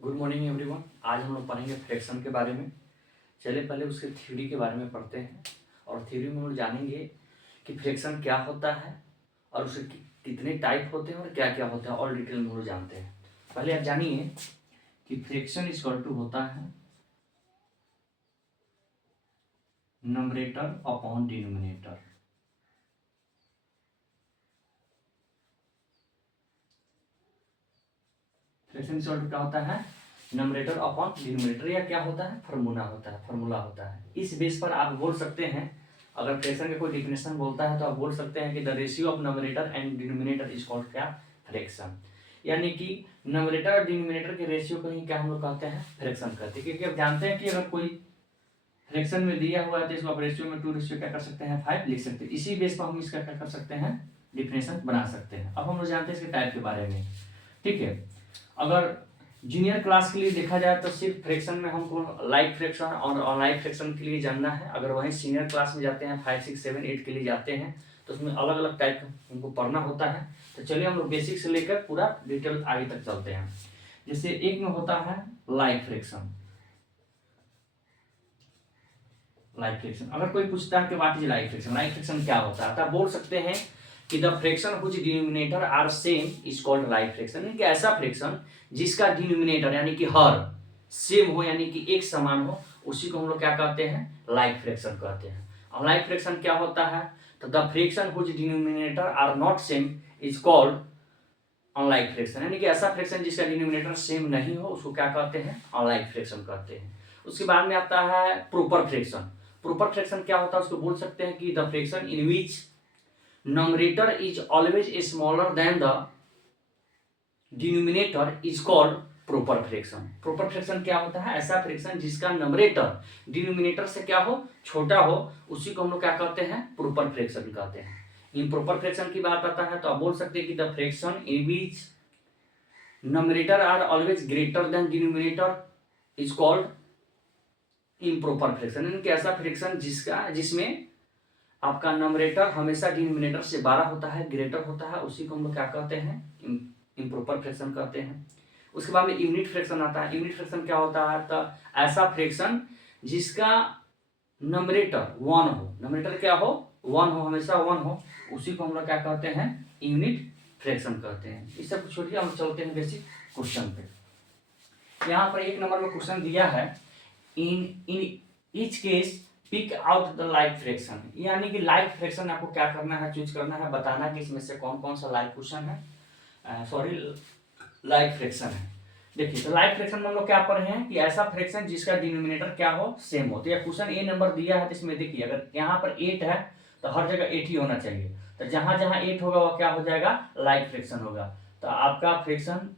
Good morning everyone. आज हम लोग पढ़ेंगे फ्रैक्शन के बारे में। चलिए पहले उसके थ्योरी के बारे में पढ़ते हैं और थ्योरी में हम लोग जानेंगे कि फ्रैक्शन क्या होता है और उसके कितने टाइप होते हैं और क्या क्या होता है, और डिटेल में हम लोग जानते हैं। पहले आप जानिए कि फ्रैक्शन इक्वल टू होता है numerator upon denominator. Fraction equal to क्या होता है? नंबरेटर अपॉन डिनोमिनेटर, या क्या होता है? फार्मूला होता है। इस बेस पर आप बोल सकते हैं, अगर फ्रैक्शन का कोई डिफिनेशन बोलता है तो आप बोल सकते हैं कि the ratio of numerator and denominator is called क्या? फ्रैक्शन। यानी कि नंबरेटर और डिनोमिनेटर के रेशियो को ही क्या हम लोग कहते हैं? फ्रैक्शन कहते हैं। क्योंकि आप जानते हैं कि अगर कोई फ्रैक्शन में दिया हुआ है तो इसको आप रेशियो में 2 रेशियो क्या कर सकते हैं? 5 लिख सकते हैं। इसी बेस पर हम इसका क्या कर सकते हैं? डिफिनेशन बना सकते हैं। अब हम लोग जानते हैं इसके टाइप के बारे में। ठीक है, अगर जूनियर क्लास के लिए देखा जाए तो सिर्फ फ्रैक्शन में हमको लाइक फ्रैक्शन और अनलाइक फ्रैक्शन के लिए जानना है। अगर वहीं सीनियर क्लास में जाते हैं, 5, 6, 7, 8 के लिए जाते हैं, तो उसमें अलग अलग टाइप का हमको पढ़ना होता है। तो चलिए हम लोग बेसिक से लेकर पूरा डिटेल आगे तक चलते हैं। जैसे एक में होता है लाइक फ्रैक्शन। लाइक फ्रैक्शन, अगर कोई पूछता है कि what is like fraction, like fraction क्या होता है, तो आप बोल सकते हैं कि the fraction which denominator are same is called like fraction. यानी कि ऐसा फ्रैक्शन जिसका डिनोमिनेटर यानी कि हर सेम हो, यानी कि एक समान हो, उसी को हम लोग क्या कहते हैं? लाइक फ्रैक्शन कहते हैं। और लाइक फ्रैक्शन क्या होता है? तो the fraction which denominator are not same is called unlike fraction. यानी कि ऐसा फ्रैक्शन जिसका डिनोमिनेटर सेम नहीं हो, उसको क्या कहते हैं? अनलाइक फ्रैक्शन कहते हैं। उसके बाद में आता है प्रॉपर फ्रैक्शन। प्रॉपर फ्रैक्शन क्या होता है? उसको बोल सकते हैं कि the fraction in which numerator is always smaller than the denominator is called proper fraction। proper fraction क्या होता है? ऐसा फ्रैक्शन जिसका नंबरेटर डिनोमिनेटर से क्या हो? छोटा हो, उसी को हम लोग क्या कहते हैं? प्रॉपर फ्रैक्शन कहते हैं। इन प्रॉपर फ्रैक्शन की बात आता है तो आप बोल सकते हैं कि the fraction in which numerator are always greater than denominator is called improper fraction। यानी कि ऐसा फ्रैक्शन जिसमें आपका नंबरेटर हमेशा डिनोमिनेटर से बड़ा होता है, ग्रेटर होता है, उसी को हम लोग क्या कहते हैं? इम्प्रॉपर फ्रैक्शन कहते हैं। उसके बाद में यूनिट फ्रैक्शन आता है। यूनिट फ्रैक्शन क्या होता है? तो ऐसा फ्रैक्शन जिसका नंबरेटर 1 हो, नंबरेटर क्या हो? 1 हो, हमेशा 1 हो, उसी को हम लोग क्या कहते हैं? यूनिट फ्रैक्शन कहते हैं। इस सब छोड़िए, हम चलते हैं बेसिक क्वेश्चन पे। यहाँ पर 1 नंबर में क्वेश्चन दिया है, in each case pick out the like fraction. यानी कि लाइक फ्रैक्शन आपको क्या करना है? चूज करना है, बताना कि इसमें से कौन कौन सा लाइक क्वेश्चन है, सॉरी लाइक फ्रैक्शन है। देखिए, तो लाइक फ्रैक्शन में हम लोग क्या पढ़े हैं कि ऐसा फ्रैक्शन जिसका डिनोमिनेटर क्या हो? सेम हो। तो यह क्वेश्चन ए नंबर दिया है, तो इसमें देखिए अगर यहाँ पर 8 है तो हर जगह 8 ही होना चाहिए। तो जहां जहां 8 होगा वह क्या हो जाएगा? लाइक फ्रैक्शन होगा। तो आपका फ्रैक्शन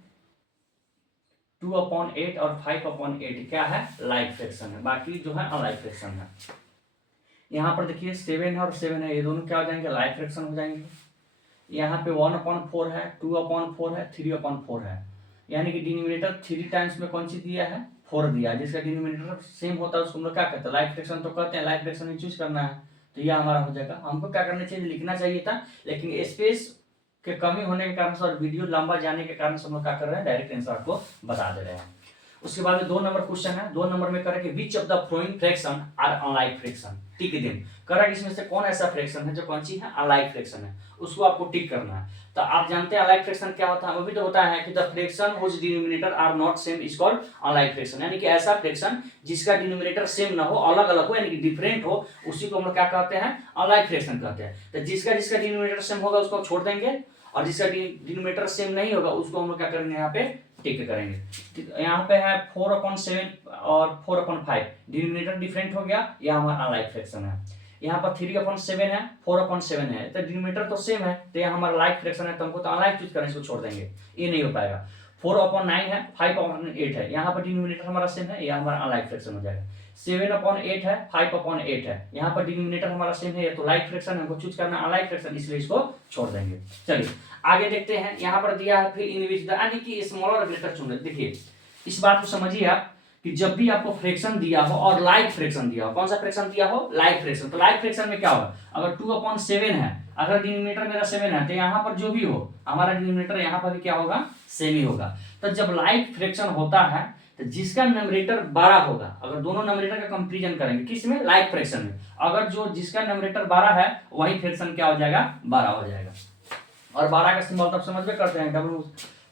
2/8 और 5/8 क्या है? लाइक फ्रैक्शन है। बाकी जो है अनलाइक फ्रैक्शन है। यहाँ पर देखिए 7 है और 7 है, ये दोनों क्या हो जाएंगे? लाइक फ्रैक्शन हो जाएंगे। यहाँ पे 1/4 है, 2/4 है, 3/4 है। यानी कि डिनोमिनेटर 3 टाइम्स में कौन सी दिया है? 4 दिया है। जिसका डिनोमिनेटर सेम होता है उसको हम लोग क्या कहते हैं? लाइक फ्रैक्शन तो कहते हैं। लाइक फ्रैक्शन चूज करना है, तो यह हमारा हो जाएगा। हमको क्या करना चाहिए? लिखना चाहिए था, लेकिन स्पेस के कमी होने के कारण से और वीडियो लंबा जाने के कारण से हम लोग क्या कर रहे हैं? डायरेक्ट आंसर आपको बता दे रहे हैं। उसके बाद में 2 नंबर क्वेश्चन है। 2 नंबर में करें कि which of the following fraction are unlike fraction. Tick them. करा इसमें से कौन ऐसा फ्रैक्शन है जो कौन सी है? अनलाइक फ्रैक्शन है, उसको आपको टिक करना है। तो आप जानते हैं अनलाइक फ्रैक्शन क्या होता है? वो भी तो होता है कि the fraction which denominator are not same is called unlike fraction. यानी कि ऐसा फ्रैक्शन जिसका डिनोमिनेटर सेम ना हो, अलग अलग हो, यानी कि डिफरेंट हो, उसी को हम लोग क्या कहते हैं? अनलाइक फ्रैक्शन कहते हैं। तो जिसका जिसका डिनोमिनेटर सेम होगा उसको छोड़ देंगे, और जिसका डिनोमिनेटर सेम नहीं होगा उसको हम लोग क्या करेंगे? यहाँ पे टिक करेंगे। यहाँ पे है 4/7 और 4/5, डिनोमिनेटर डिफरेंट हो गया, यह हमारा अनलाइक फ्रैक्शन है। यहाँ पर 3/7 है, 4/7 है, तो डिनोमिनेटर तो सेम है, तो यह हमारा लाइक फ्रैक्शन है, तो हमको तो अनलाइक चूज करना, इसको छोड़ देंगे, ये नहीं हो पाएगा। 4/9 है, 5/8 है, यहाँ पर डिनोमिनेटर हमारा सेम है, यह हमारा अनलाइक फ्रैक्शन हो जाएगा। 7/8 है, 5/8 है, यहाँ पर डिनोमिनेटर हमारा सेम है, तो लाइक फ्रैक्शन हमको चूज करना अनलाइक फ्रैक्शन, इसलिए इसको छोड़ देंगे। चलिए आगे देखते हैं। यहाँ पर दिया है फिर इन विच द, यानी कि स्मॉलर ग्रेटर चुन। देखिए इस बात को समझिए आप कि जब भी आपको फ्रैक्शन दिया हो और लाइक फ्रैक्शन दिया हो, कौन सा फ्रैक्शन दिया हो? Like fraction. तो लाइक फ्रैक्शन में क्या होगा? अगर 2/7 है, अगर डिनोमिनेटर मेरा 7 है तो यहाँ पर जो भी हो हमारा डिनोमिनेटर यहाँ पर भी क्या होगा, सेम ही होगा। तो जब लाइक फ्रैक्शन होता है तो जिसका न्यूमरेटर 12 होगा, अगर दोनों न्यूमरेटर का कंपैरिजन करेंगे किसमें, लाइक फ्रैक्शन में, अगर जो जिसका न्यूमरेटर 12 है वही फ्रैक्शन क्या हो जाएगा, 12 हो जाएगा। और 12 का सिंबल तब समझ में करते हैं, डब्ल्यू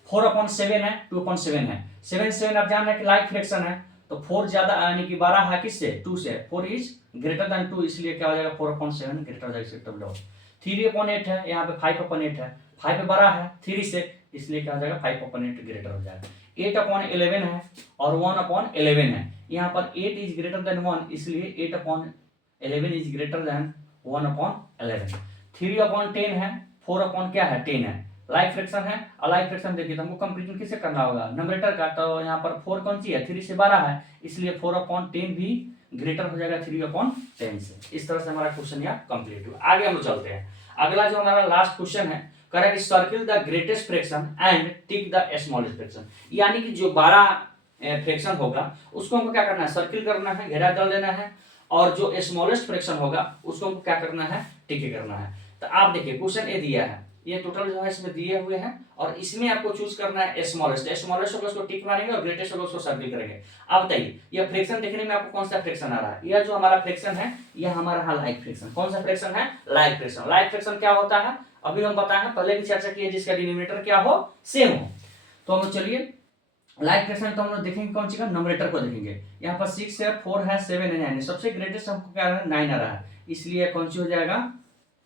4/7 है, 2/7 है, 7 आप जान रहे हैं कि लाइक फ्रैक्शन है, तो 4 ज्यादा यानी कि 12 है किससे, 2 से, 4 इज ग्रेटर देन 2, इसलिए क्या हो जाएगा 4/7 ग्रेटर देन 6। 3/8 है, यहाँ पे 5/8 है, 5 बड़ा है 3 से, इसलिए क्या हो जाएगा 5/8 ग्रेटर हो जाएगा। 8/11 है और 1/11 है, यहाँ पर 8 इज ग्रेटर देन 1, इसलिए 8/11 इज ग्रेटर देन 1/11। 3/10 है, 4 क्या है 10 है, लाइक फ्रैक्शन है। और लाइक फ्रैक्शन देखिए तो हमको कंपैरिजन किससे करना होगा, न्यूमरेटर का, तो यहाँ पर 4 कौन सी है, 3 से 12 है, इसलिए 4/10 भी ग्रेटर हो जाएगा 3/10 से। इस तरह से हमारा क्वेश्चन यहाँ कंप्लीट हुआ। आगे हम लोग चलते हैं, अगला जो हमारा लास्ट क्वेश्चन है, correct circle the greatest fraction and tick the smallest fraction, यानी कि जो 12 फ्रैक्शन होगा उसको हमको क्या करना है, सर्किल करना है, घेरा कर लेना है, और जो स्मॉलेस्ट फ्रैक्शन होगा उसको हमको क्या करना है, टिक करना है। तो आप देखिए क्वेश्चन ए दिया है, ये टोटल जो है इसमें दिए हुए हैं, और इसमें आपको चूज करना है स्मॉलेस्ट, स्मॉलेस्ट होगा उसको टिक मारेंगे और ग्रेटेस्ट होगा उसको सर्किल करेंगे। अब बताइए ये फ्रैक्शन देखने में आपको कौन सा फ्रैक्शन आ रहा है, यह जो हमारा फ्रैक्शन है यह हमारा लाइक फ्रैक्शन, कौन सा फ्रैक्शन है, लाइक फ्रैक्शन। लाइक फ्रैक्शन क्या होता है अभी हम बताएं, पहले भी चर्चा की है, जिसका डिनोमिनेटर क्या हो, सेम हो। तो हम चलिए लाइक फ्रैक्शन तो हम लोग देखेंगे कौन सी का, नंबरेटर को देखेंगे। यहाँ पर 6 है, 4 है, 7 है, 9 है, सबसे ग्रेटेस्ट हमको क्या है 9 आ रहा है, इसलिए कौन सी हो जाएगा,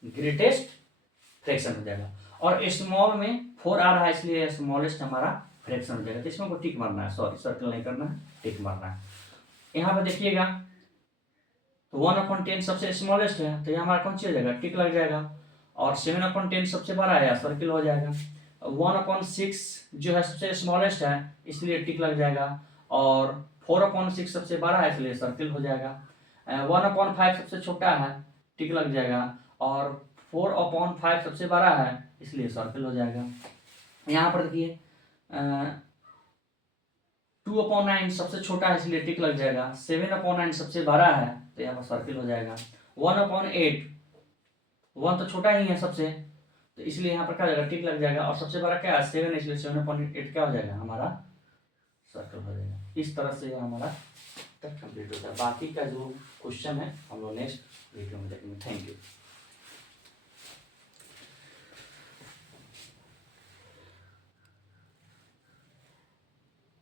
ग्रेटेस्ट फ्रैक्शन हो जाएगा। और स्मॉल में 4 आ रहा है, इसलिए स्मॉलेस्ट हमारा फ्रैक्शन हो जाएगा। तो इसमें को टिक मारना है, सॉरी सर्कल नहीं करना है, टिक मारना है। यहाँ पर देखिएगा तो 1/10 सबसे स्मॉलेस्ट है, तो यहाँ हमारा कौन सी हो जाएगा, टिक लग जाएगा। और 7/10 सबसे बड़ा है, सर्किल हो जाएगा। 1/6 जो है सबसे स्मॉलेस्ट है, इसलिए टिक लग जाएगा। और 4/6 सबसे बड़ा है, इसलिए सर्किल हो जाएगा। 1/5 सबसे छोटा है, टिक लग जाएगा। और 4/5 सबसे बड़ा है, इसलिए सर्किल हो जाएगा। यहाँ पर देखिए 2/9 सबसे छोटा है, इसलिए टिक लग जाएगा। 7/9 सबसे बड़ा है, तो यहाँ पर सर्किल हो जाएगा। 1/8 1 तो छोटा ही है सबसे, तो इसलिए यहाँ पर क्या हो जाएगा, टिक लग जाएगा। और सबसे बड़ा क्या है 7, इसलिए 7/8 क्या हो जाएगा हमारा, सर्कल हो जाएगा। इस तरह से हमारा कंप्लीट होता है। बाकी का जो क्वेश्चन है हम लोग नेक्स्ट वीडियो में देखेंगे। Thank you.